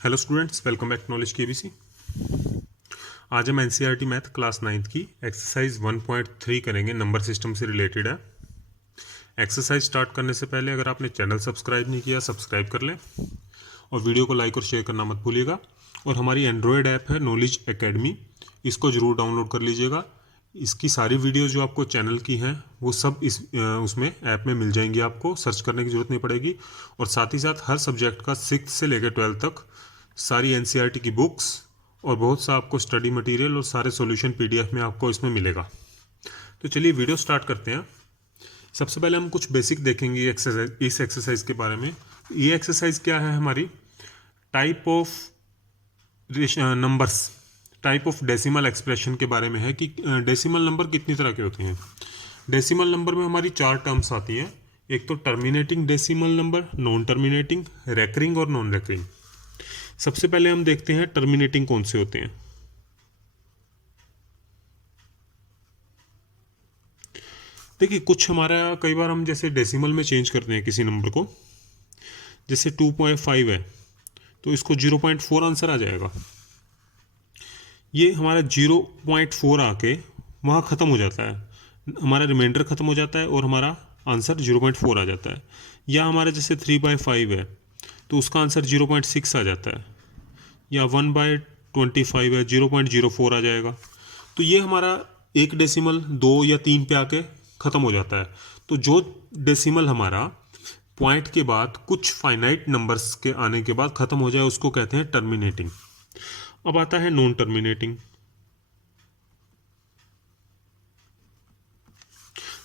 Hello students, welcome back to knowledge KBC. आज हम NCERT math class 9th की exercise 1.3 करेंगे। नंबर सिस्टम से रिलेटेड है। एक्सरसाइज स्टार्ट करने से पहले अगर आपने चैनल सब्सक्राइब नहीं किया, सब्सक्राइब कर लें और वीडियो को लाइक और शेयर करना मत भूलिएगा। और हमारी एंड्रॉयड ऐप है नॉलेज एकेडमी, इसको ज़रूर डाउनलोड कर लीजिएगा। इसकी सारी वीडियोज़ जो आपको चैनल की हैं वो सब उसमें ऐप में मिल जाएंगी, आपको सर्च करने की ज़रूरत नहीं पड़ेगी। और साथ ही साथ हर सब्जेक्ट का 6th से लेकर 12th तक सारी एनसीईआरटी की बुक्स और बहुत सा आपको स्टडी मटेरियल और सारे सॉल्यूशन पीडीएफ में आपको इसमें मिलेगा। तो चलिए वीडियो स्टार्ट करते हैं। सबसे पहले हम कुछ बेसिक देखेंगे इस एक्सरसाइज के बारे में। ये एक्सरसाइज क्या है हमारी, type of numbers, type of decimal expression के बारे में है कि डेसिमल नंबर कितनी तरह के होते हैं। डेसिमल नंबर में हमारी 4 टर्म्स आती हैं। एक तो terminating decimal number, non terminating, recurring और नॉन रेकरिंग। सबसे पहले हम देखते हैं टर्मिनेटिंग कौन से होते हैं। देखिए कुछ हमारा कई बार हम जैसे डेसिमल में चेंज करते हैं किसी नंबर को, जैसे 2.5 है तो इसको 0.4 आंसर आ जाएगा। ये हमारा 0.4 आके वहाँ ख़त्म हो जाता है, हमारा रिमाइंडर ख़त्म हो जाता है और हमारा आंसर 0.4 आ जाता है। या हमारा जैसे 3/5 है तो उसका आंसर 0.6 आ जाता है। या 1/25 है, 0.04 आ जाएगा। तो ये हमारा एक डेसिमल 2 या 3 पे आके ख़त्म हो जाता है। तो जो डेसिमल हमारा पॉइंट के बाद कुछ फाइनाइट नंबर्स के आने के बाद ख़त्म हो जाए उसको कहते हैं टर्मिनेटिंग। अब आता है नॉन टर्मिनेटिंग।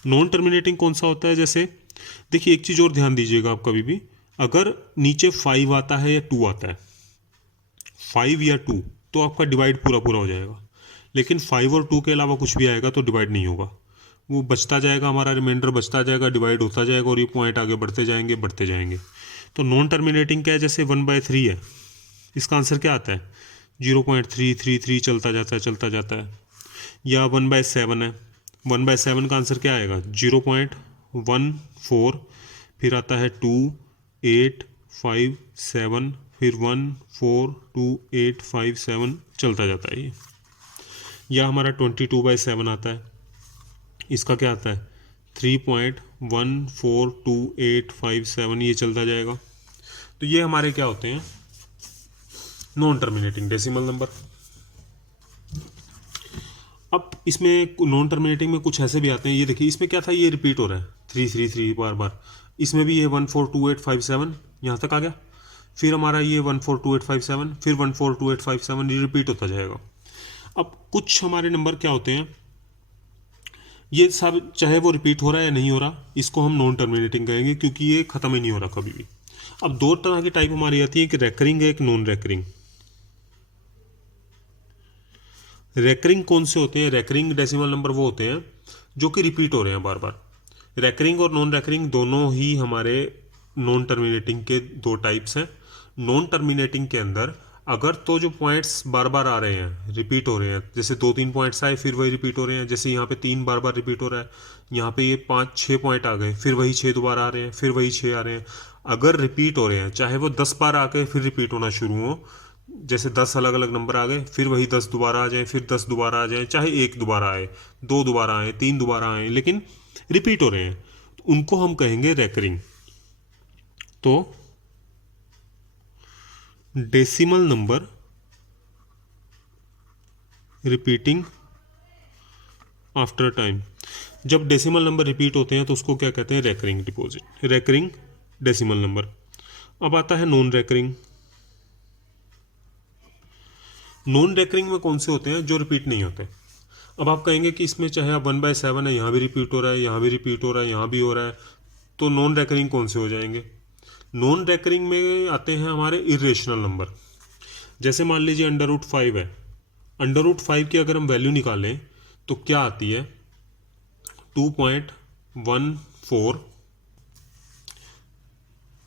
नॉन टर्मिनेटिंग कौन सा होता है, जैसे देखिए एक चीज़ और ध्यान दीजिएगा आप, कभी भी अगर नीचे 5 आता है या 2 आता है, 5 या 2, तो आपका डिवाइड पूरा पूरा हो जाएगा। लेकिन 5 और 2 के अलावा कुछ भी आएगा तो डिवाइड नहीं होगा, वो बचता जाएगा, हमारा रिमाइंडर बचता जाएगा, डिवाइड होता जाएगा और ये पॉइंट आगे बढ़ते जाएंगे बढ़ते जाएंगे। तो नॉन टर्मिनेटिंग क्या है, जैसे 1/3 है, इसका आंसर क्या आता है 0.333 चलता जाता है चलता जाता है। या 1/7 है, 1/7 का आंसर क्या आएगा 0.14, फिर आता है 2, 8, 5, 7, फिर 1, 4, 2, 8, 5, 7 चलता जाता है ये। या हमारा 22/7 आता है, इसका क्या आता है 3.142857, ये चलता जाएगा। तो ये हमारे क्या होते हैं नॉन टर्मिनेटिंग डेसिमल नंबर। अब इसमें नॉन टर्मिनेटिंग में कुछ ऐसे भी आते हैं, ये देखिए इसमें क्या था, ये रिपीट हो रहा है 333 बार बार। इसमें भी ये 142857 यहाँ तक आ गया, फिर हमारा ये 142857, फिर 142857, ये रिपीट होता जाएगा। अब कुछ हमारे नंबर क्या होते हैं, ये सब चाहे वो रिपीट हो रहा है या नहीं हो रहा, इसको हम नॉन टर्मिनेटिंग कहेंगे क्योंकि ये ख़त्म ही नहीं हो रहा कभी भी। अब 2 तरह की टाइप हमारी आती है, एक रेकरिंग है, एक नॉन रेकरिंग। रेकरिंग कौन से होते हैं, रेकरिंग डेसिमल नंबर वो होते हैं जो कि रिपीट हो रहे हैं बार बार। रेकरिंग और नॉन रेकरिंग दोनों ही हमारे नॉन टर्मिनेटिंग के 2 टाइप्स हैं। नॉन टर्मिनेटिंग के अंदर अगर तो जो पॉइंट्स बार बार आ रहे हैं, रिपीट हो रहे हैं, जैसे 2-3 पॉइंट्स आए फिर वही रिपीट हो रहे हैं, जैसे यहाँ पे 3 बार बार रिपीट हो रहा है, यहाँ पे ये 5-6 पॉइंट आ गए, फिर वही 6 दोबारा आ रहे हैं, फिर वही 6 आ रहे हैं। अगर रिपीट हो रहे हैं, चाहे वो 10 बार आके फिर रिपीट होना शुरू हो, जैसे 10 अलग अलग नंबर आ गए, फिर वही 10 दोबारा आ जाए, फिर 10 दोबारा आ जाए, चाहे 1 दोबारा आए, 2 दोबारा आए, 3 दोबारा आए, लेकिन रिपीट हो रहे हैं, तो उनको हम कहेंगे रेकरिंग। तो decimal number repeating after time, जब डेसिमल नंबर रिपीट होते हैं तो उसको क्या कहते हैं recurring deposit, recurring decimal number. अब आता है नॉन रेकरिंग। नॉन रेकरिंग में कौन से होते हैं, जो रिपीट नहीं होते। अब आप कहेंगे कि इसमें चाहे आप 1/7 है, यहाँ भी रिपीट हो रहा है, यहाँ भी रिपीट हो रहा है, यहाँ भी हो रहा है, तो नॉन रेकरिंग कौन से हो जाएंगे। नॉन रेकरिंग में आते हैं हमारे इरेशनल नंबर। जैसे मान लीजिए √5 है, √5 की अगर हम वैल्यू निकालें तो क्या आती है 2.14,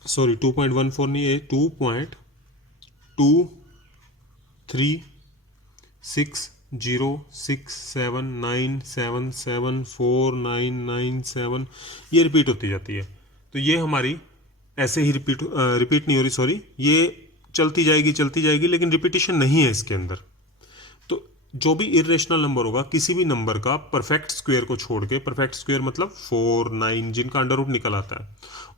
सॉरी 2.14 नहीं है, 2.23606797749997, ये रिपीट होती जाती है। तो ये हमारी ऐसे ही रिपीट नहीं हो रही, सॉरी, ये चलती जाएगी, लेकिन रिपीटिशन नहीं है इसके अंदर। तो जो भी इरेशनल नंबर होगा, किसी भी नंबर का परफेक्ट स्क्वायर को छोड़ के, परफेक्ट स्क्वायर मतलब 4, 9 जिनका अंडर रूट निकल आता है,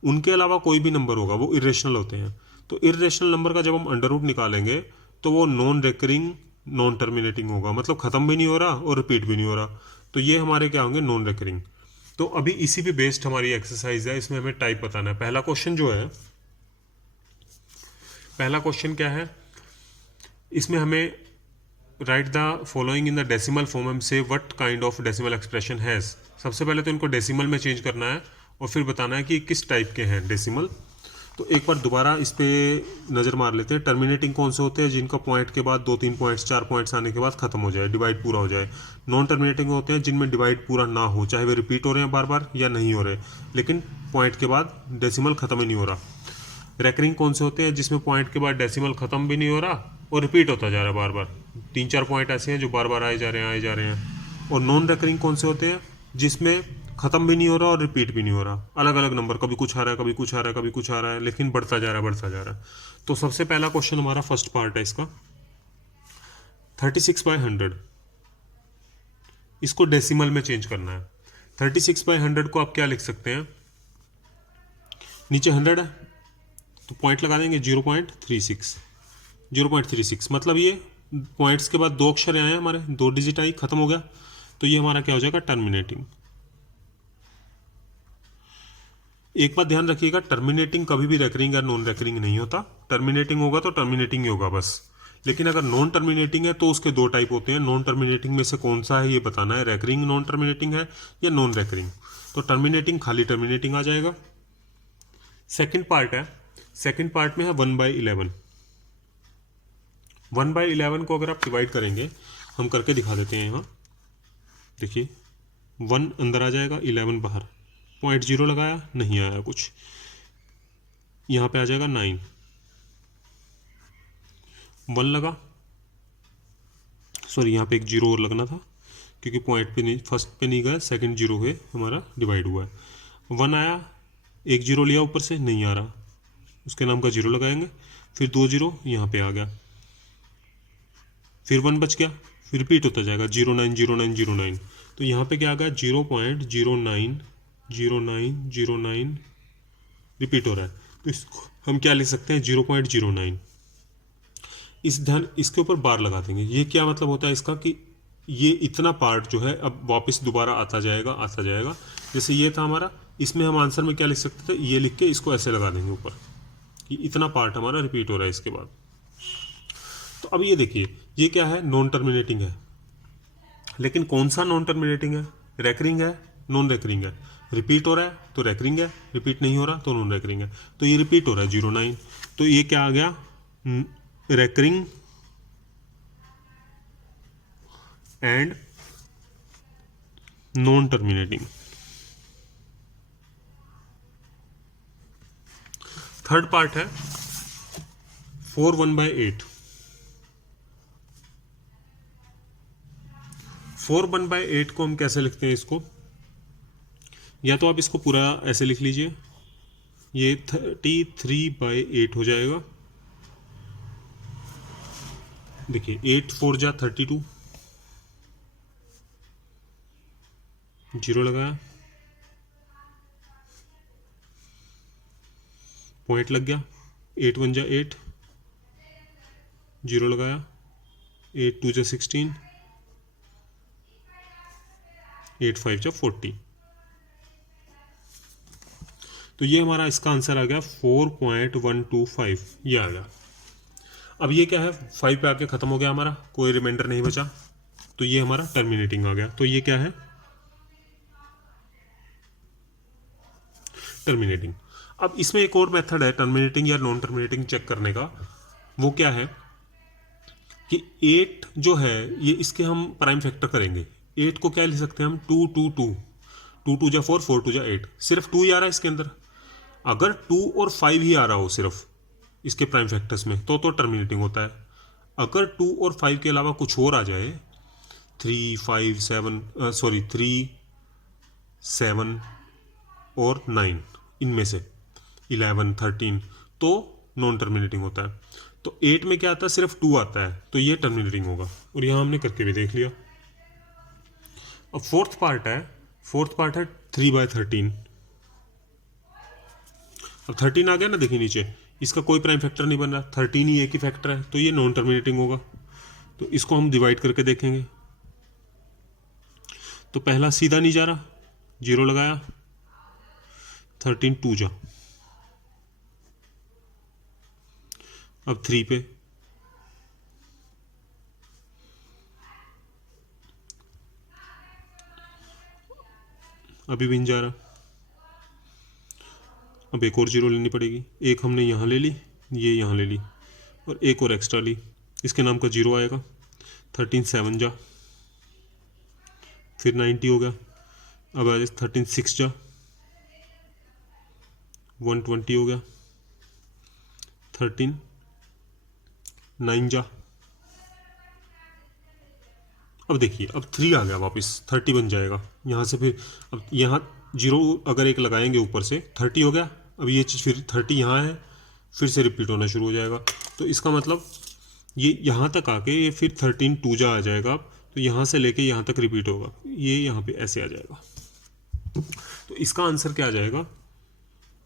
उनके अलावा कोई भी नंबर होगा वो इरेशनल होते हैं। तो इरेशनल नंबर का जब हम अंडर रूट निकालेंगे तो वो नॉन रेकरिंग, नॉन टर्मिनेटिंग होगा, मतलब ख़त्म भी नहीं हो रहा और रिपीट भी नहीं हो रहा। तो ये हमारे क्या होंगे, नॉन रेकरिंग। तो अभी इसी पे बेस्ड हमारी एक्सरसाइज है, इसमें हमें टाइप बताना है। पहला क्वेश्चन जो है, पहला क्वेश्चन क्या है, इसमें हमें right the following in the decimal form में से what kind of decimal expression has. सबसे पहले तो इनको डेसिमल में चेंज करना है और फिर बताना है कि किस टाइप के हैं डेसिमल। तो एक बार दोबारा इस पे नज़र मार लेते हैं। टर्मिनेटिंग कौन से होते हैं, जिनका पॉइंट के बाद 2-3 पॉइंट्स 4 पॉइंट्स आने के बाद खत्म हो जाए, डिवाइड पूरा हो जाए। नॉन टर्मिनेटिंग होते हैं जिनमें डिवाइड पूरा ना हो, चाहे वे रिपीट हो रहे हैं बार बार या नहीं हो रहे, लेकिन पॉइंट के बाद डेसिमल खत्म ही नहीं हो रहा। रेकरिंग कौन से होते हैं, जिसमें पॉइंट के बाद डेसिमल खत्म भी नहीं हो रहा और रिपीट होता जा रहा है बार बार। 3-4 पॉइंट ऐसे हैं जो बार बार आए जा रहे हैं। और नॉन रेकरिंग कौन से होते हैं, जिसमें खत्म भी नहीं हो रहा और रिपीट भी नहीं हो रहा, अलग अलग नंबर, कभी कुछ आ रहा है, कभी कुछ आ रहा है, कभी कुछ आ रहा है, लेकिन बढ़ता जा रहा है। तो सबसे पहला क्वेश्चन हमारा फर्स्ट पार्ट है इसका, 36/100, इसको डेसिमल में चेंज करना है। 36/100 को आप क्या लिख सकते हैं, नीचे 100 है तो पॉइंट लगा देंगे 0.36, मतलब ये पॉइंट्स के बाद 2 अक्षर आए हैं हमारे, 2 डिजिट आई, खत्म हो गया। तो ये हमारा क्या हो जाएगा, टर्मिनेटिंग। एक बात ध्यान रखिएगा, टर्मिनेटिंग कभी भी रेकरिंग या नॉन रेकरिंग नहीं होता। टर्मिनेटिंग होगा तो टर्मिनेटिंग ही होगा बस। लेकिन अगर नॉन टर्मिनेटिंग है तो उसके 2 टाइप होते हैं। नॉन टर्मिनेटिंग में से कौन सा है ये बताना है, रेकरिंग नॉन टर्मिनेटिंग है या नॉन रेकरिंग। तो टर्मिनेटिंग खाली टर्मिनेटिंग आ जाएगा। सेकेंड पार्ट है, सेकेंड पार्ट में है 1/11। 1/11 को अगर आप डिवाइड करेंगे, हम करके दिखा देते हैं यहाँ, देखिए 1 अंदर आ जाएगा, 11 बाहर, 0.0 लगाया, नहीं आया कुछ, यहाँ पे आ जाएगा 9, 1 लगा, सॉरी यहाँ पे एक 0 और लगना था क्योंकि पॉइंट पे नहीं, फर्स्ट पे नहीं गया, सेकंड 0 पे हमारा डिवाइड हुआ है। 1 आया, एक 0 लिया ऊपर से, नहीं आ रहा, उसके नाम का 0 लगाएंगे, फिर 2 0 यहाँ पे आ गया, फिर 1 बच गया, फिर रिपीट होता जाएगा 090909। तो यहाँ पे क्या आ गया, 0.090909 रिपीट हो रहा है। तो इसको हम क्या लिख सकते हैं, 0.09। इसके ऊपर बार लगा देंगे। ये क्या मतलब होता है इसका, कि ये इतना पार्ट जो है अब वापस दोबारा आता जाएगा। जैसे ये था हमारा, इसमें हम आंसर में क्या लिख सकते थे, ये लिख के इसको ऐसे लगा देंगे ऊपर कि इतना पार्ट हमारा रिपीट हो रहा है इसके बाद। तो अब ये देखिए, ये क्या है, नॉन टर्मिनेटिंग है। लेकिन कौन सा नॉन टर्मिनेटिंग है, रेकरिंग है, नॉन रेकरिंग है। रिपीट हो रहा है तो रेकरिंग है, रिपीट नहीं हो रहा तो नॉन रेकरिंग है। तो ये रिपीट हो रहा है 09, तो ये क्या आ गया, recurring and non terminating. Third part है 4 1/8। 4 1/8 को हम कैसे लिखते हैं, इसको या तो आप इसको पूरा ऐसे लिख लीजिए, ये 33/8 हो जाएगा। देखिए 8 4 जा 32, 0 लगाया, पॉइंट लग गया, 8 1 जा 8, 0 लगाया, 8 2 जा 16, 8 5 जा 40। तो ये हमारा इसका आंसर आ गया 4.125, ये आ गया। अब ये क्या है, 5 पे आके खत्म हो गया हमारा, कोई रिमाइंडर नहीं बचा, तो ये हमारा टर्मिनेटिंग आ गया। तो ये क्या है, टर्मिनेटिंग। अब इसमें एक और मेथड है टर्मिनेटिंग या नॉन टर्मिनेटिंग चेक करने का। वो क्या है कि 8 जो है ये, इसके हम प्राइम फैक्टर करेंगे। 8 को क्या लिख सकते हैं हम, 2 2 2, 2 2 जा 4, 4 2 जा 8, सिर्फ 2 ही आ रहा है इसके अंदर। अगर 2 और 5 ही आ रहा हो सिर्फ इसके प्राइम फैक्टर्स में, तो टर्मिनेटिंग होता है। अगर 2 और 5 के अलावा कुछ और आ जाए, 3 5 7 3 7 और 9, इनमें से 11 13, तो नॉन टर्मिनेटिंग होता है। तो 8 में क्या आता है, सिर्फ 2 आता है, तो ये टर्मिनेटिंग होगा। और यहाँ हमने करके भी देख लिया। अब फोर्थ पार्ट है 3/13। अब 13 आ गया ना, देखिए नीचे, इसका कोई प्राइम फैक्टर नहीं बन रहा, 13 ही एक ही फैक्टर है, तो ये नॉन टर्मिनेटिंग होगा। तो इसको हम डिवाइड करके देखेंगे। तो पहला सीधा नहीं जा रहा, 0 लगाया, 13 2 जा। अब 3 पे, अभी भी नहीं जा रहा, अब एक और 0 लेनी पड़ेगी। एक हमने यहाँ ले ली, ये यहाँ ले ली, और एक और एक्स्ट्रा ली, इसके नाम का 0 आएगा। 13 7 जा, फिर 90 हो गया। अब आ जाए 13 6 जा, 120 हो गया। 13 9 जा। अब देखिए, अब 3 आ गया वापस, 30 बन जाएगा यहाँ से। फिर अब यहाँ 0 अगर एक लगाएंगे ऊपर से, 30 हो गया। अब ये चीज़ फिर 30 यहाँ है, फिर से रिपीट होना शुरू हो जाएगा। तो इसका मतलब ये यहाँ तक आके ये फिर 13 2 जा आ जाएगा। तो यहाँ से लेके यहाँ तक रिपीट होगा, ये यहाँ पे ऐसे आ जाएगा। तो इसका आंसर क्या आ जाएगा,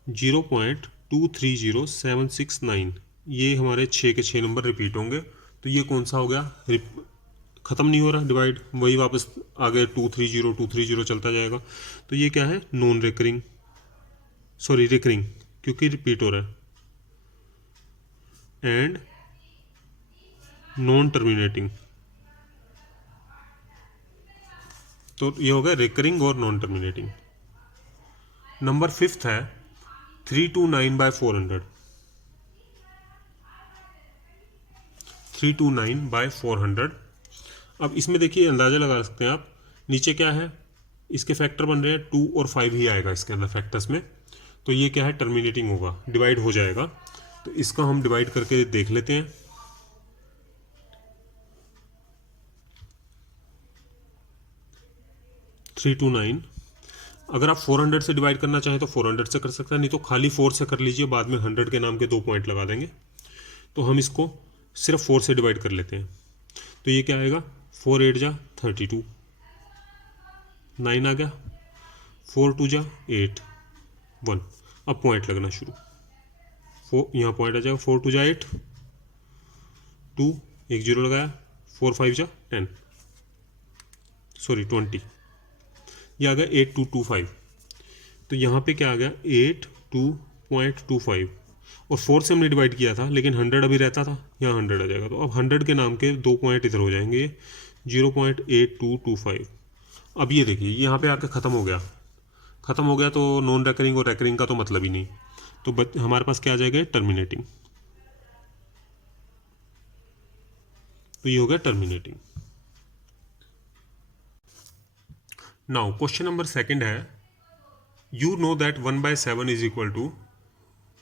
0.230769। ये हमारे 6 के 6 नंबर रिपीट होंगे। तो ये कौन सा हो गया, ख़त्म नहीं हो रहा डिवाइड, वही वापस आगे 230 चलता जाएगा। तो ये क्या है, नॉन रिकरिंग, सॉरी रिकरिंग, क्योंकि रिपीट हो रहा है, एंड नॉन टर्मिनेटिंग। तो ये हो गया रिकरिंग और नॉन टर्मिनेटिंग। नंबर 5th है 329/400। 329/400। अब इसमें देखिए, अंदाज़ा लगा सकते हैं आप, नीचे क्या है, इसके फैक्टर बन रहे हैं 2 और 5 ही आएगा इसके अंदर फैक्टर्स में। तो ये क्या है, टर्मिनेटिंग होगा, डिवाइड हो जाएगा। तो इसका हम डिवाइड करके देख लेते हैं। थ्री टू नाइन, अगर आप 400 से डिवाइड करना चाहें तो 400 से कर सकते हैं, नहीं तो खाली 4 से कर लीजिए, बाद में 100 के नाम के 2 पॉइंट लगा देंगे। तो हम इसको सिर्फ 4 से डिवाइड कर लेते हैं। तो ये क्या आएगा, 4 8 जा 32, 9 आ गया, 4 2 जा 8 1। अब पॉइंट लगना शुरू, 4 यहाँ पॉइंट आ जाएगा, 4 2 जा 8 2, एक 0 लगाया, 4 5 जा 10, सॉरी 20, ये आ गया 8225। तो यहाँ पे क्या आ गया, 82.25, और 4 से हमने डिवाइड किया था, लेकिन 100 अभी रहता था, यहाँ 100 आ जाएगा। तो अब 100 के नाम के 2 पॉइंट इधर हो जाएंगे, 0.8225। अब ये देखिए, यहाँ पे आके ख़त्म हो गया, तो नॉन रेकरिंग और रेकरिंग का तो मतलब ही नहीं। तो हमारे पास क्या आ जाएगा, टर्मिनेटिंग। तो ये हो गया टर्मिनेटिंग। नाउ क्वेश्चन नंबर 2 है, you know that 1/7 is equal to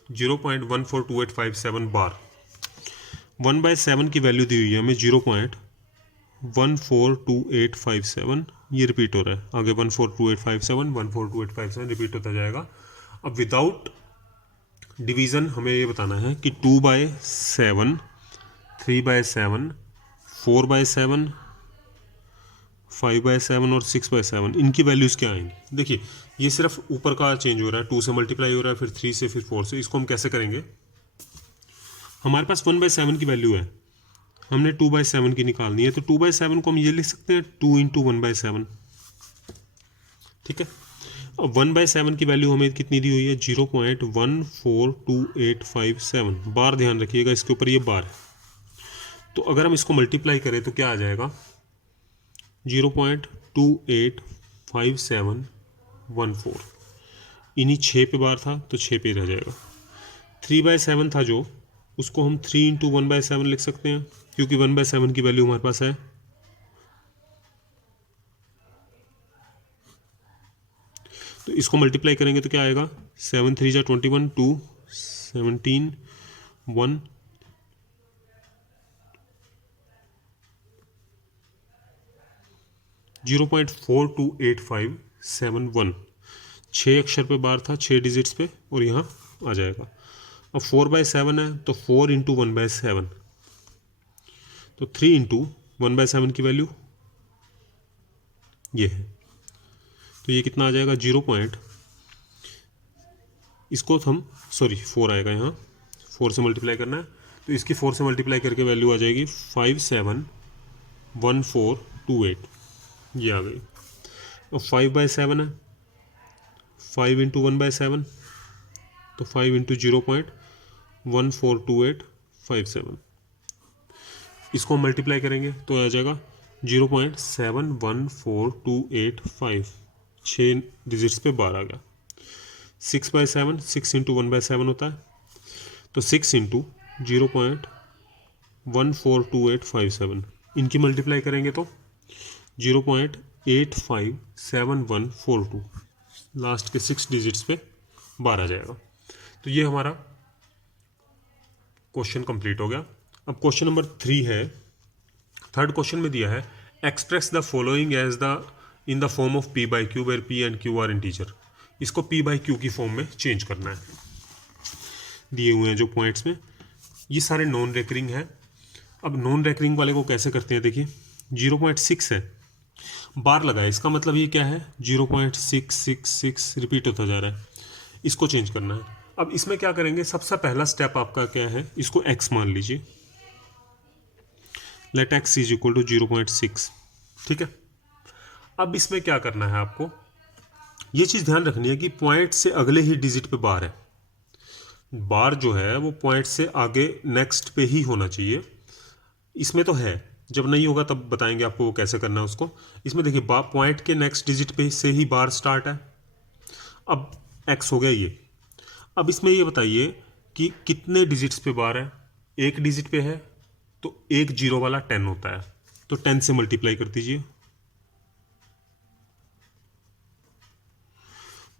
0.142857 bar. 1/7 की वैल्यू दी हुई है हमें 0.142857, ये रिपीट हो रहा है आगे, 142857 142857 रिपीट होता जाएगा। अब विदाउट डिवीज़न हमें ये बताना है कि 2/7, 3/7, 4/7, 5/7 और 6/7 इनकी वैल्यूज़ क्या आएंगी। देखिए, ये सिर्फ ऊपर का चेंज हो रहा है, 2 से मल्टीप्लाई हो रहा है, फिर 3 से, फिर 4 से। इसको हम कैसे करेंगे, हमारे पास 1/7 की वैल्यू है, हमने 2/7 की निकालनी है। तो 2/7 को हम ये लिख सकते हैं 2 × 1/7, ठीक है। अब 1/7 की वैल्यू हमें कितनी दी हुई है, 0.142857 बार, ध्यान रखिएगा इसके ऊपर ये बार है। तो अगर हम इसको मल्टीप्लाई करें तो क्या आ जाएगा, 0.285714। इन्हीं 6 पे बार था तो 6 पे रह जाएगा। 3/7 था जो, उसको हम 3 × 1/7 लिख सकते हैं, क्योंकि 1/7 की वैल्यू हमारे पास है। तो इसको मल्टीप्लाई करेंगे तो क्या आएगा, 7 3 जा 21, 2 17 1 0.428571। 6 अक्षर पे बार था, 6 डिजिट्स पे, और यहाँ आ जाएगा। अब 4/7 है तो 4 इंटू 1/7, तो 3 इंटू 1/7 की वैल्यू ये है, तो ये कितना आ जाएगा 0 पॉइंट, इसको हम सॉरी 4 आएगा यहाँ, 4 से मल्टीप्लाई करना है, तो इसकी 4 से मल्टीप्लाई करके वैल्यू आ जाएगी 571428, ये आ गई। और 5/7 है, 5 इंटू 1/7, तो 5 इंटू 0.142857, इसको हम मल्टीप्लाई करेंगे तो आ जाएगा 0.714285, 6 डिजिट्स पे बार आ गया। 6/7, 6 इंटू 1/7 होता है, तो 6 इंटू 0.142857, इनकी मल्टीप्लाई करेंगे तो 0.857142, लास्ट के 6 डिजिट्स पे बार आ जाएगा। तो ये हमारा क्वेश्चन कंप्लीट हो गया। अब क्वेश्चन नंबर 3 है, थर्ड क्वेश्चन में दिया है express the following as the in the form of p by q, where p and q are integer. इसको p बाई क्यू की फॉर्म में चेंज करना है। दिए हुए हैं जो पॉइंट्स में, ये सारे नॉन रेकरिंग है। अब नॉन रेकरिंग वाले को कैसे करते हैं, देखिए 0.6 है, बार लगा है, इसका मतलब ये क्या है 0.666 रिपीट होता जा रहा है, इसको चेंज करना है। अब इसमें क्या करेंगे, सबसे पहला स्टेप आपका क्या है, इसको x मान लीजिए, let x is equal to 0.6, ठीक है। अब इसमें क्या करना है आपको, ये चीज़ ध्यान रखनी है कि पॉइंट से अगले ही डिजिट पे बार है, बार जो है वो पॉइंट से आगे नेक्स्ट पे ही होना चाहिए। इसमें तो है, जब नहीं होगा तब बताएंगे आपको वो कैसे करना है उसको। इसमें देखिए पॉइंट के नेक्स्ट डिजिट पे से ही बार स्टार्ट है, अब x हो गया ये। अब इसमें ये बताइए कि कितने डिजिट्स पे बार है, एक डिजिट पे है तो एक जीरो वाला 10 होता है, तो 10 से मल्टीप्लाई कर दीजिए,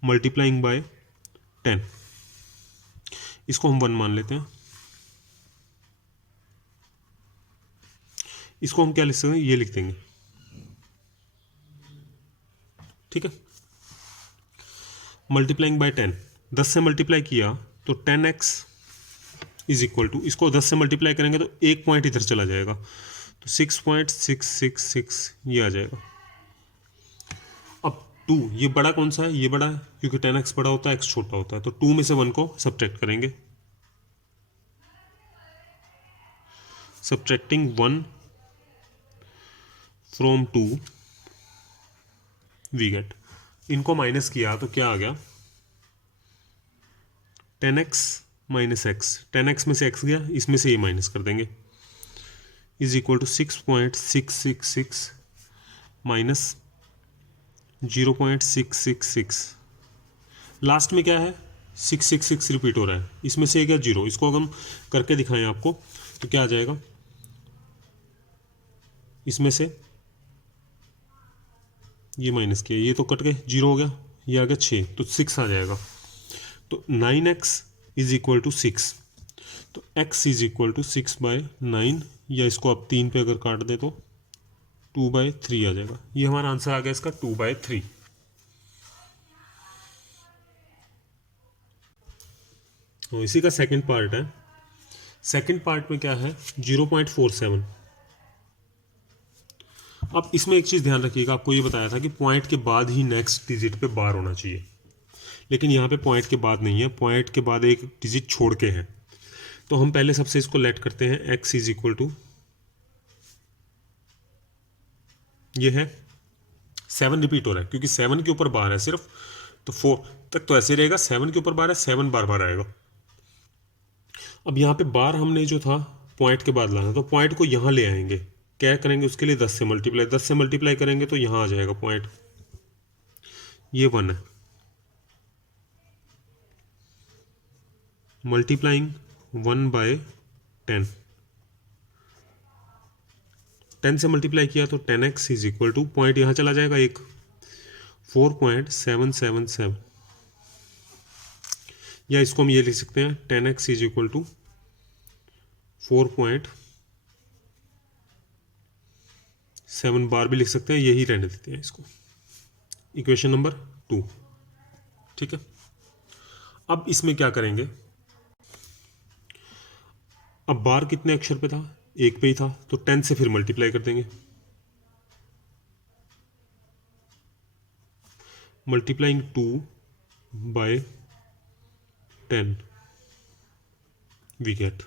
मल्टीप्लाइंग बाय 10, इसको हम 1 मान लेते हैं। इसको हम क्या लिख सकते हैं, ये लिख देंगे, ठीक है। मल्टीप्लाइंग बाय 10, 10 से मल्टीप्लाई किया तो 10x इज इक्वल टू, इसको 10 से मल्टीप्लाई करेंगे तो एक पॉइंट इधर चला जाएगा, तो 6.666 ये आ जाएगा। अब 2, ये बड़ा कौन सा है, ये बड़ा है क्योंकि 10x बड़ा होता है, x छोटा होता है, तो 2 में से 1 को सब्ट्रैक्ट करेंगे, सब्ट्रैक्टिंग 1 फ्रॉम 2 वी गेट, इनको माइनस किया तो क्या आ गया 10x माइनस एक्स, 10x में से x गया, इसमें से ये माइनस कर देंगे, is equal to 6.666 minus 0.666, last में क्या है 666 रिपीट हो रहा है, इसमें से क्या 0, इसको अगर हम करके दिखाएं आपको तो क्या आ जाएगा, इसमें से ये माइनस किया, ये तो कट गए 0 हो गया, ये आ गया 6, तो 6 आ जाएगा। तो 9x इज इक्वल टू 6, तो x इज इक्वल टू 6/9, या इसको आप 3 पे अगर काट दे तो 2/3 आ जाएगा। ये हमारा आंसर आ गया इसका 2/3। तो इसी का सेकंड पार्ट है, सेकंड पार्ट में क्या है 0.47। अब इसमें एक चीज़ ध्यान रखिएगा, आपको ये बताया था कि पॉइंट के बाद ही नेक्स्ट डिजिट पे बार होना चाहिए, लेकिन यहाँ पे पॉइंट के बाद नहीं है, पॉइंट के बाद एक डिजिट छोड़ के है। तो हम पहले सबसे इसको लेट करते हैं, x इज इक्वल टू, ये है 7 रिपीट हो रहा है क्योंकि 7 के ऊपर बार है सिर्फ, तो 4 तक तो ऐसे रहेगा, 7 के ऊपर बार है, 7 बार बार आएगा। अब यहाँ पे बार हमने जो था पॉइंट के बाद लाना, तो पॉइंट को यहाँ ले आएंगे, क्या करेंगे उसके लिए 10 से मल्टीप्लाई, 10 से मल्टीप्लाई करेंगे तो यहाँ आ जाएगा पॉइंट, ये 1 है, मल्टीप्लाइंग 1/10, 10 से मल्टीप्लाई किया तो 10x is equal to, point यहाँ चला जाएगा एक, 4.777, या इसको हम ये लिख सकते हैं 10x इज इक्वल टू 4.7 बार भी लिख सकते हैं, यही रहने देते हैं इसको, इक्वेशन नंबर 2, ठीक है। अब इसमें क्या करेंगे, अब बार कितने अक्षर पे था, एक पे ही था, तो 10 से फिर मल्टीप्लाई कर देंगे, multiplying 2 by 10 we get.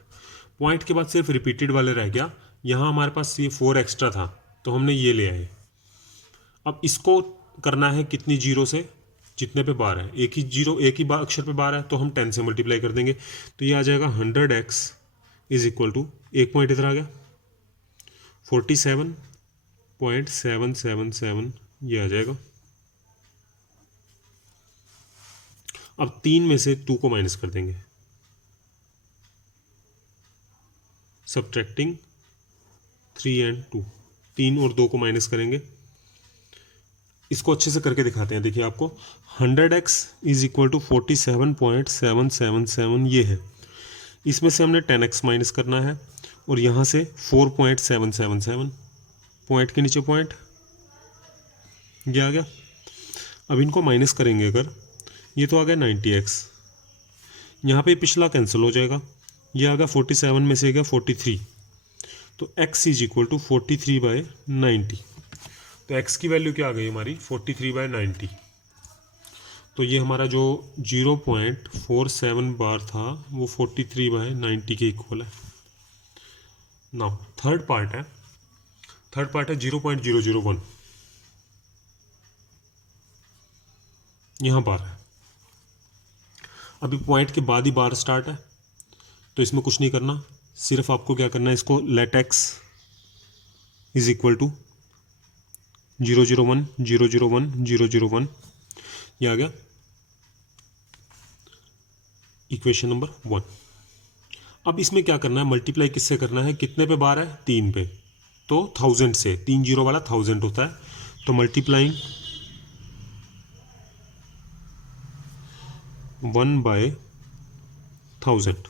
Point के बाद सिर्फ रिपीटेड वाले रह गया, यहाँ हमारे पास ये 4 एक्स्ट्रा था तो हमने ये ले आए। अब इसको करना है कितनी जीरो से, जितने पे बार है, एक ही जीरो एक ही अक्षर पे बार है, तो हम 10 से मल्टीप्लाई कर देंगे, तो ये आ जाएगा 100x इज इक्वल टू, एक पॉइंट इधर आ गया 47.777, ये आ जाएगा। अब 3 में से 2 को माइनस कर देंगे, सब्ट्रैक्टिंग 3 and 2, 3 और 2 को माइनस करेंगे। इसको अच्छे से करके दिखाते हैं, देखिए आपको 100x इज इक्वल टू 47.777 ये है, इसमें से हमने 10x माइनस करना है और यहाँ से 4.777, पॉइंट के नीचे पॉइंट, ये आ गया। अब इनको माइनस करेंगे अगर, ये तो आ गया 90x, यहाँ पे पिछला कैंसिल हो जाएगा, ये आ गया 47 में से गया 43, तो x इज इक्वल टू 43/90, तो x की वैल्यू क्या आ गई हमारी 43/90, तो ये हमारा जो 0.47 बार था वो 43/90 के इक्वल है। नाउ थर्ड पार्ट है 0.001, यहाँ बार है, अभी पॉइंट के बाद ही बार स्टार्ट है, तो इसमें कुछ नहीं करना, सिर्फ आपको क्या करना है, इसको let x is equal to 001 001 001, ये आ गया इक्वेशन नंबर 1। अब इसमें क्या करना है, मल्टीप्लाई किससे करना है, कितने पे बार है, 3 पे, तो 1000 से, 3 जीरो वाला 1000 होता है, तो मल्टीप्लाइंग 1/1000,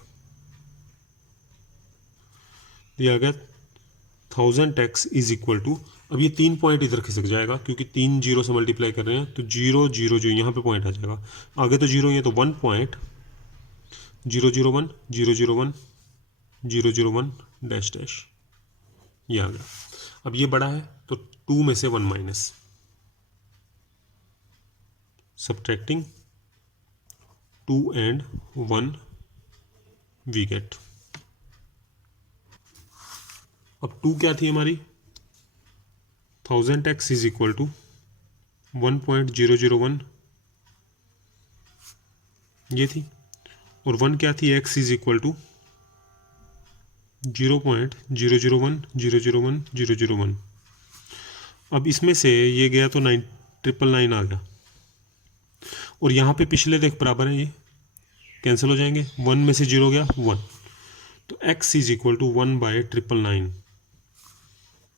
ये आ गया 1000x इज इक्वल टू, अब ये 3 पॉइंट इधर खिसक जाएगा क्योंकि 3 जीरो से मल्टीप्लाई कर रहे हैं, तो 0 0 जो यहाँ पे पॉइंट आ जाएगा, आगे तो जीरो, ये तो 1.001 001 001 डैश डैश, ये आ गया। अब ये बड़ा है तो 2 में से 1 minus, subtracting 2 and 1 we get. अब 2 क्या थी हमारी, 1000x इज इक्वल टू 1.001 ये थी, और 1 क्या थी, x इज इक्वल टू 0.001 001 001। अब इसमें से ये गया तो 999 आ गया, और यहाँ पे पिछले देख बराबर है, ये कैंसिल हो जाएंगे, 1 में से 0 गया 1, तो x इज इक्वल टू 1/999,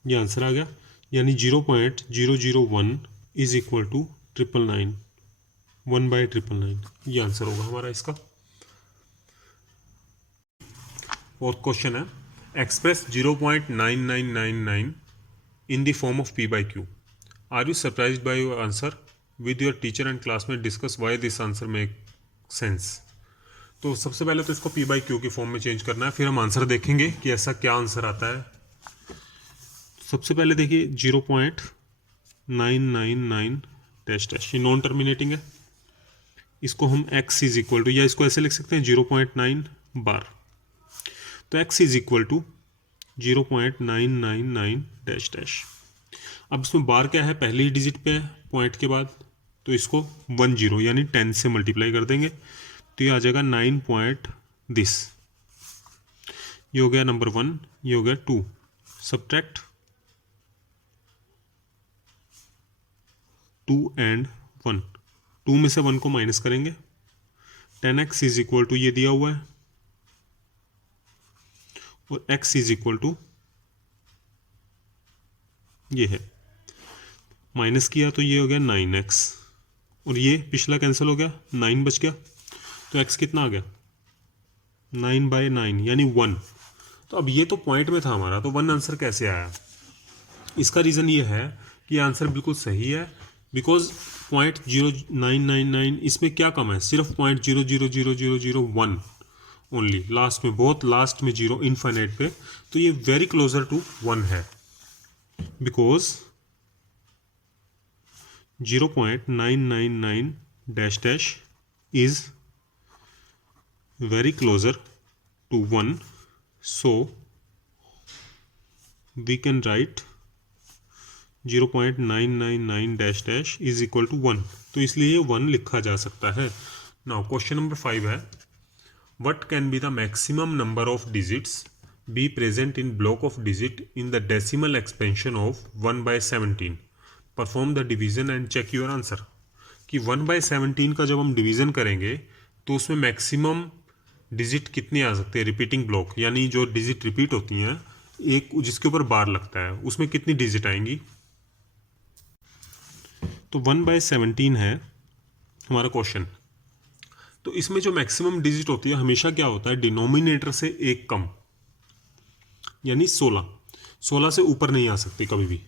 ये आंसर आ गया, यानी 0.001 इज इक्वल टू 999, 1/999, ये आंसर होगा हमारा इसका। और क्वेश्चन है, express 0.9999 in the form of p/q, are you surprised by your answer, with your teacher and classmate discuss why this answer make sense. तो सबसे पहले तो इसको p/q की फॉर्म में चेंज करना है, फिर हम आंसर देखेंगे कि ऐसा क्या आंसर आता है। सबसे पहले देखिए 0.999 डैश डैश, ये नॉन टर्मिनेटिंग है, इसको हम x इज इक्वल टू, या इसको ऐसे लिख सकते हैं 0.9 बार, तो x is equal to 0.999 dash dash. अब इसमें बार क्या है, पहली डिजिट पे है पॉइंट के बाद, तो इसको 10 यानी 10 से मल्टीप्लाई कर देंगे, तो ये आ जाएगा 9 पॉइंट दिस, ये हो गया नंबर 1, ये हो गया 2, सब्ट्रैक्ट 2 and 1, 2 में से 1 को माइनस करेंगे, 10x इज इक्वल टू ये दिया हुआ है, और x इज इक्वल टू ये है, माइनस किया तो ये हो गया 9x, और ये पिछला कैंसिल हो गया, 9 बच गया, तो x कितना आ गया 9/9 यानी 1। तो अब ये तो पॉइंट में था हमारा, तो 1 आंसर कैसे आया, इसका रीज़न ये है कि आंसर बिल्कुल सही है, बिकॉज 0.0999 इसमें क्या कम है, सिर्फ 0.00001, ओनली, लास्ट में, बहुत लास्ट में जीरो, इनफाइनाइट पे, तो ये वेरी क्लोजर टू 1 है, because 0.999 dash dash is very closer to 1, so we can write 0.999 dash dash is equal to 1, तो इसलिए ये 1 लिखा जा सकता है। नाउ क्वेश्चन नंबर 5 है, what can be the maximum number of digits be present in block of digit in the decimal expansion of 1/17, perform the division and check your answer. कि 1/17 का जब हम डिवीजन करेंगे तो उसमें मैक्सिमम डिजिट कितने आ सकते हैं, रिपीटिंग ब्लॉक, यानी जो डिजिट रिपीट होती हैं, एक जिसके ऊपर बार लगता है, उसमें कितनी डिजिट आएंगी। तो 1/17 है हमारा क्वेश्चन। तो इसमें जो मैक्सिमम डिजिट होती है हमेशा क्या होता है, डिनोमिनेटर से एक कम, यानी 16 से ऊपर नहीं आ सकती कभी भी।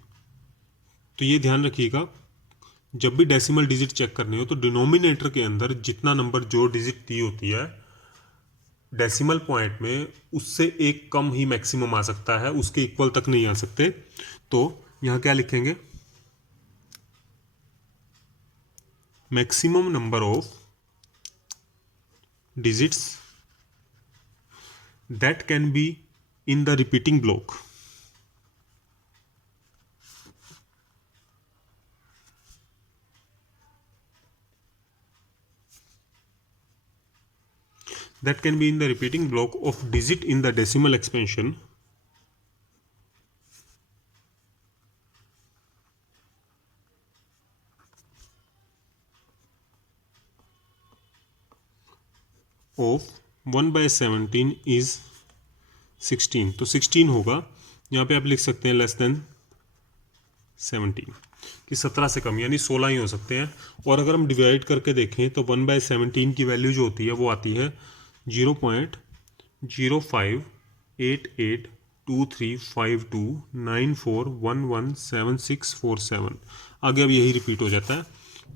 तो ये ध्यान रखिएगा, जब भी डेसिमल डिजिट चेक करनी हो तो डिनोमिनेटर के अंदर जितना नंबर जो डिजिट दी होती है डेसिमल पॉइंट में, उससे एक कम ही मैक्सिमम आ सकता है, उसके इक्वल तक नहीं आ सकते। तो यहां क्या लिखेंगे, maximum number of digits that can be in the repeating block that can be in the repeating block of digit in the decimal expansion of 1/17 is 16। तो 16 होगा, यहाँ पे आप लिख सकते हैं लेस देन 17, कि 17 से कम, यानी 16 ही हो सकते हैं। और अगर हम डिवाइड करके देखें तो 1/17 की वैल्यू जो होती है वो आती है 0.0588235294117647। आगे अब यही रिपीट हो जाता है।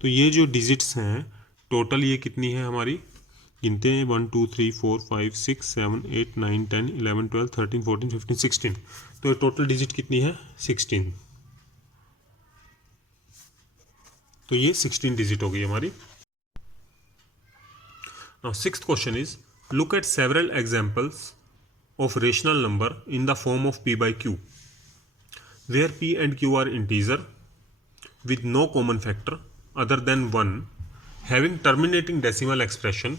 तो ये जो डिजिट्स हैं टोटल, ये कितनी है हमारी, गिनते हैं 1 2 3 4 5 6 7 8 9 10 11 12 13 14 15 16। तो ये टोटल डिजिट कितनी है, 16। तो ये 16 डिजिट हो गई हमारी। Now sixth question is, look at several examples of rational number in the form of p by q, where p and q are integer with no common factor other than 1 having terminating decimal expression.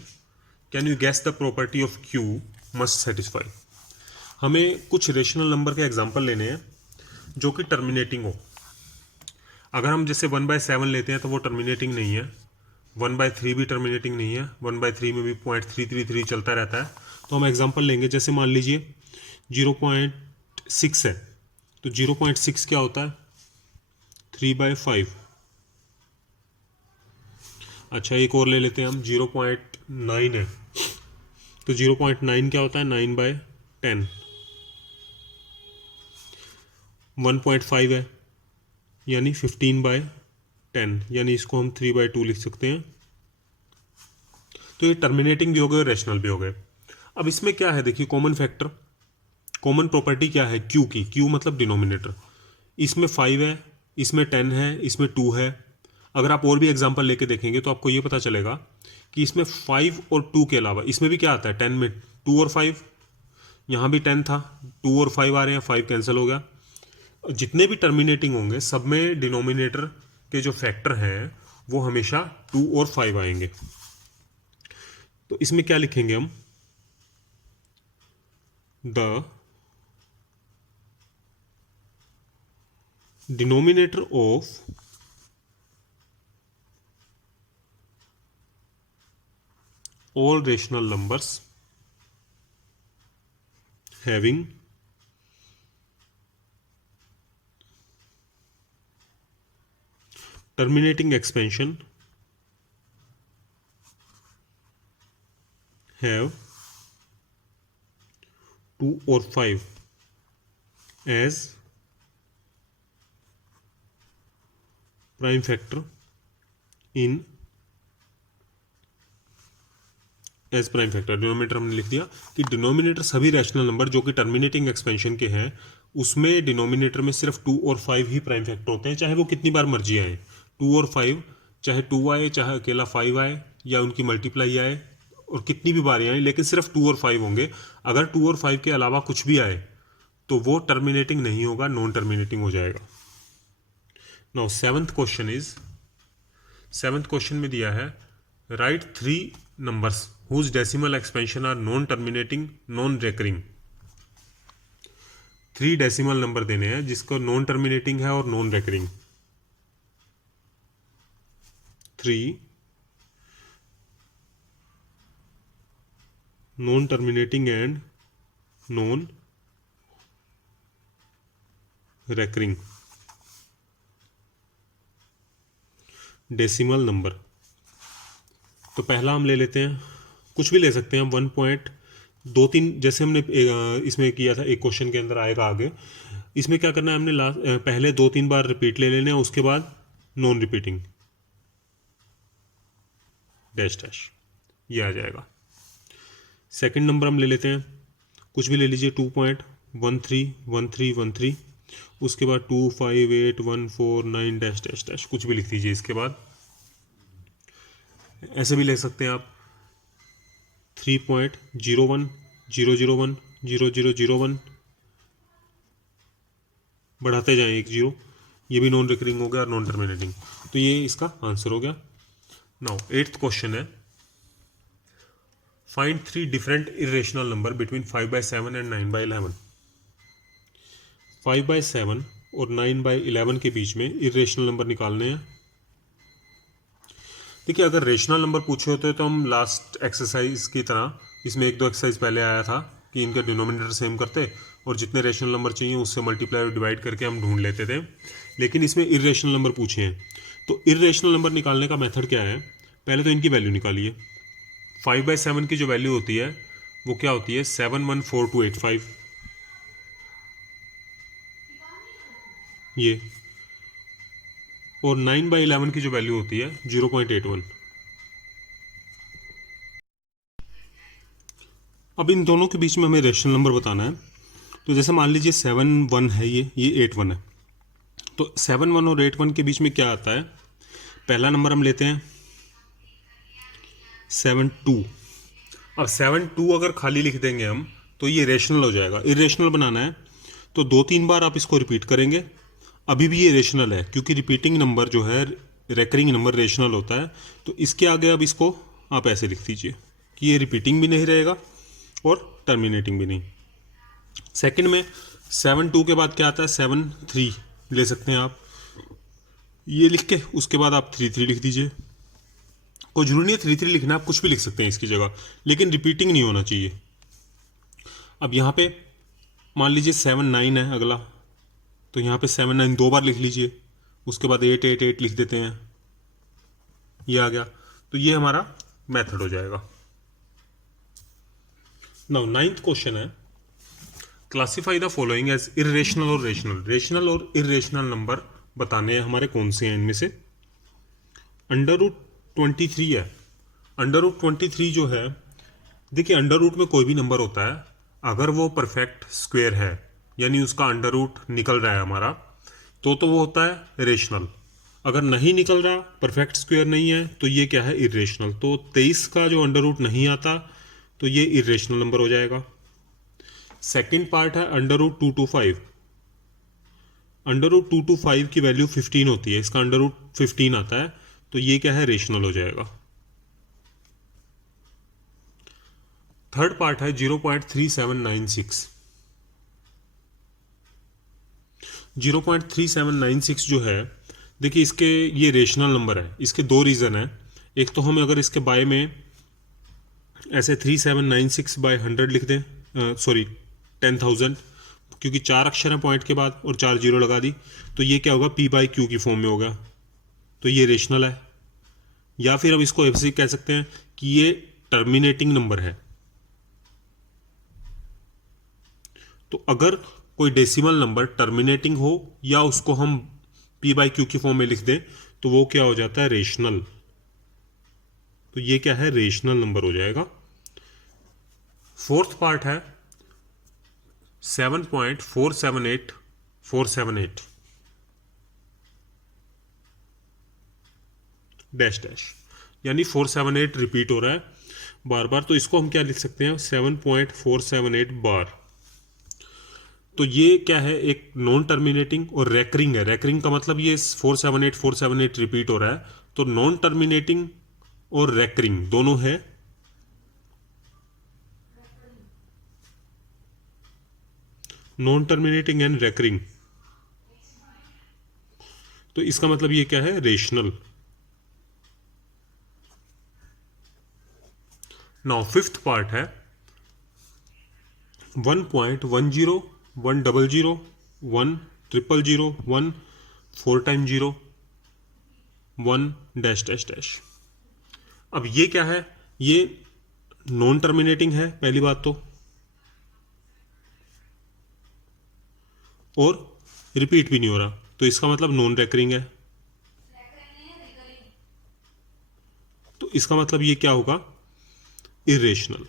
Can you guess the property of q must satisfy? हमें कुछ rational number के example लेने हैं जो कि terminating हो। अगर हम जैसे 1/7 लेते हैं तो वो टर्मिनेटिंग नहीं है, 1/3 भी टर्मिनेटिंग नहीं है, 1/3 में भी 0.333 चलता रहता है। तो हम एग्जांपल लेंगे, जैसे मान लीजिए 0.6 है, तो 0.6 क्या होता है, 3/5। अच्छा, एक और ले लेते हैं हम, 0.9 है, तो 0.9 क्या होता है, 9/10। 1.5 है, यानी 15/10, यानी इसको हम 3/2 लिख सकते हैं। तो ये टर्मिनेटिंग भी हो गए और रेशनल भी हो गए। अब इसमें क्या है, देखिए कॉमन फैक्टर, कॉमन प्रॉपर्टी क्या है क्यू की, क्यू मतलब डिनोमिनेटर। इसमें 5 है, इसमें 10 है, इसमें 2 है। अगर आप और भी एग्जांपल लेके देखेंगे तो आपको ये पता चलेगा कि इसमें 5 और 2 के अलावा इसमें भी क्या आता है, 10 में 2 और 5, यहाँ भी 10 था, 2 और 5 आ रहे हैं, 5 कैंसिल हो गया। जितने भी टर्मिनेटिंग होंगे सब में डिनोमिनेटर के जो फैक्टर हैं वो हमेशा 2 और 5 आएंगे। तो इसमें क्या लिखेंगे हम, the denominator of all rational numbers having terminating expansion have 2 or 5 as prime factor in as prime factor. Denominator हमने लिख दिया कि डिनोमिनेटर सभी रैशनल नंबर जो कि टर्मिनेटिंग एक्सपेंशन के हैं उसमें डिनोमिनेटर में सिर्फ 2 और 5 ही प्राइम फैक्टर होते हैं, चाहे वो कितनी बार मर्जी आए। 2 और 5, चाहे 2 आए चाहे अकेला 5 आए या उनकी मल्टीप्लाई आए और कितनी भी बार आए, लेकिन सिर्फ 2 और 5 होंगे। अगर 2 और 5 के अलावा कुछ भी आए तो वो टर्मिनेटिंग नहीं होगा, नॉन टर्मिनेटिंग हो जाएगा। नाउ सेवंथ क्वेश्चन में दिया है write 3 numbers whose decimal expansion are non terminating non recurring. 3 decimal number देने हैं जिसको नॉन टर्मिनेटिंग है और non recurring. 3 non terminating and non recurring decimal number. तो पहला हम ले लेते हैं, कुछ भी ले सकते हैं हम, 1.23 जैसे हमने इसमें किया था, एक क्वेश्चन के अंदर आएगा आगे। इसमें क्या करना है, हमने पहले 2-3 बार रिपीट ले लेने हैं, उसके बाद नॉन रिपीटिंग डैश डैश, ये आ जाएगा। सेकंड नंबर हम ले लेते हैं, कुछ भी ले लीजिए, 2.131313, उसके बाद 25814 डैश डैश डैश, कुछ भी लिख दीजिए इसके बाद। ऐसे भी ले सकते हैं आप 3.0100100001, बढ़ाते जाएं 1 0, ये भी नॉन रिकरिंग हो गया और नॉन टर्मिनेटिंग। तो ये इसका आंसर हो गया। नाउ 8th क्वेश्चन है find 3 different irrational number between 5/7 and 9/11। 5/7 और 9/11 के बीच में इरेशनल नंबर निकालने हैं। देखिए, अगर रेशनल नंबर पूछे होते तो हम लास्ट एक्सरसाइज की तरह, इसमें 1-2 एक्सरसाइज पहले आया था कि इनके डिनोमिनेटर सेम करते और जितने रेशनल नंबर चाहिए उससे मल्टीप्लाई और डिवाइड करके हम ढूंढ लेते थे। लेकिन इसमें इरेशनल नंबर पूछे हैं, तो इरेशनल नंबर निकालने का मेथड क्या है, पहले तो इनकी वैल्यू निकालिए। 5/7 की जो वैल्यू होती है वो क्या होती है, 714285, ये, और 9/11 की जो वैल्यू होती है 0.81। अब इन दोनों के बीच में हमें रेशनल नंबर बताना है। तो जैसे मान लीजिए 7 1 है, ये 8 1 है, तो 7 1 और 8 1 के बीच में क्या आता है, पहला नंबर हम लेते हैं 7 2। अब 7 2 अगर खाली लिख देंगे हम तो ये रेशनल हो जाएगा। इरेशनल बनाना है तो 2-3 बार आप इसको रिपीट करेंगे, अभी भी ये रेशनल है, क्योंकि रिपीटिंग नंबर जो है रेकरिंग नंबर रेशनल होता है। तो इसके आगे अब इसको आप ऐसे लिख दीजिए कि ये रिपीटिंग भी नहीं रहेगा और टर्मिनेटिंग भी नहीं। सेकंड में 7 2 के बाद क्या आता है, 7 3 ले सकते हैं आप, ये लिख के उसके बाद आप 3 3 लिख दीजिए। कोई जरूरी नहीं है 3 3 लिखना, आप कुछ भी लिख सकते हैं इसकी जगह, लेकिन रिपीटिंग नहीं होना चाहिए। अब यहाँ पे मान लीजिए 7 9 है अगला, तो यहाँ पे 7 9 2 बार लिख लीजिए, उसके बाद 8 8 8 लिख देते हैं, ये आ गया। तो ये हमारा मेथड हो जाएगा। नाउ 9th क्वेश्चन है classify the following as irrational और रेशनल। रेशनल और इरेशनल नंबर बताने हैं हमारे, कौन से हैं इनमें से। √23 है। √23 जो है, देखिए अंडर रूट में कोई भी नंबर होता है, अगर वो परफेक्ट स्क्वायर है यानी उसका अंडर रूट निकल रहा है हमारा, तो वो होता है रेशनल। अगर नहीं निकल रहा, परफेक्ट स्क्वायर नहीं है, तो ये क्या है, इरेशनल। तो 23 का जो अंडर रूट नहीं आता तो ये इरेशनल नंबर हो जाएगा। सेकंड पार्ट है √225। √225 की वैल्यू 15 होती है, इसका अंडर रूट 15 आता है, तो ये क्या है, रेशनल हो जाएगा। थर्ड पार्ट है 0.3796। 0.3796 जो है, देखिए इसके ये रेशनल नंबर है। इसके 2 रीज़न है। एक तो हम अगर इसके बाय में ऐसे 3796/100 लिख दें, सॉरी 10,000, क्योंकि 4 अक्षर हैं पॉइंट के बाद और 4 जीरो लगा दी, तो ये क्या होगा, P/Q की फॉर्म में होगा, तो ये रेशनल है। या फिर अब इसको ऐसे कह सकते हैं कि ये टर्मिनेटिंग नंबर है। तो अगर कोई डेसिमल नंबर टर्मिनेटिंग हो या उसको हम P/Q की फॉर्म में लिख दें तो वो क्या हो जाता है, रेशनल। तो ये क्या है, रेशनल नंबर हो जाएगा। फोर्थ पार्ट है 7.478478 डैश डैश, यानी 478 रिपीट हो रहा है बार बार, तो इसको हम क्या लिख सकते हैं 7.478 बार। तो ये क्या है, एक नॉन टर्मिनेटिंग और रैकरिंग है। रैकरिंग का मतलब ये 478 रिपीट हो रहा है, तो नॉन टर्मिनेटिंग और रैकरिंग दोनों है। नॉन टर्मिनेटिंग एंड रैकरिंग, तो इसका मतलब ये क्या है, रेशनल। नाउ फिफ्थ पार्ट है 1.10 100 1 000 1 4 टाइम 0 1 डैश डैश डैश। अब ये क्या है, ये नॉन टर्मिनेटिंग है पहली बात तो, और रिपीट भी नहीं हो रहा, तो इसका मतलब नॉन रैकरिंग है। तो इसका मतलब ये क्या होगा, इरेशनल।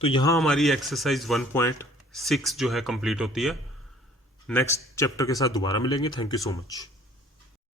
तो यहां हमारी एक्सरसाइज 1.6 जो है कंप्लीट होती है। नेक्स्ट चैप्टर के साथ दोबारा मिलेंगे। Thank you so much.